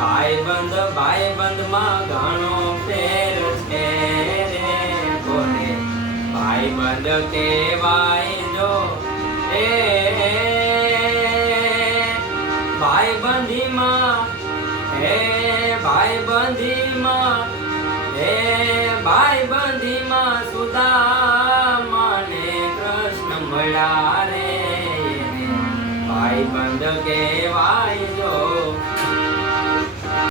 ભાઈબંધ માં ઘણો ફેર છે રે કોને ભાઈબંધ કહેવાય જો એ ભાઈબંધીમાં હે ભાઈબંધીમાં હે ભાઈબંધીમાં સુદામાને કૃષ્ણ મળ્યા રે ભાઈબંધ કહેવાય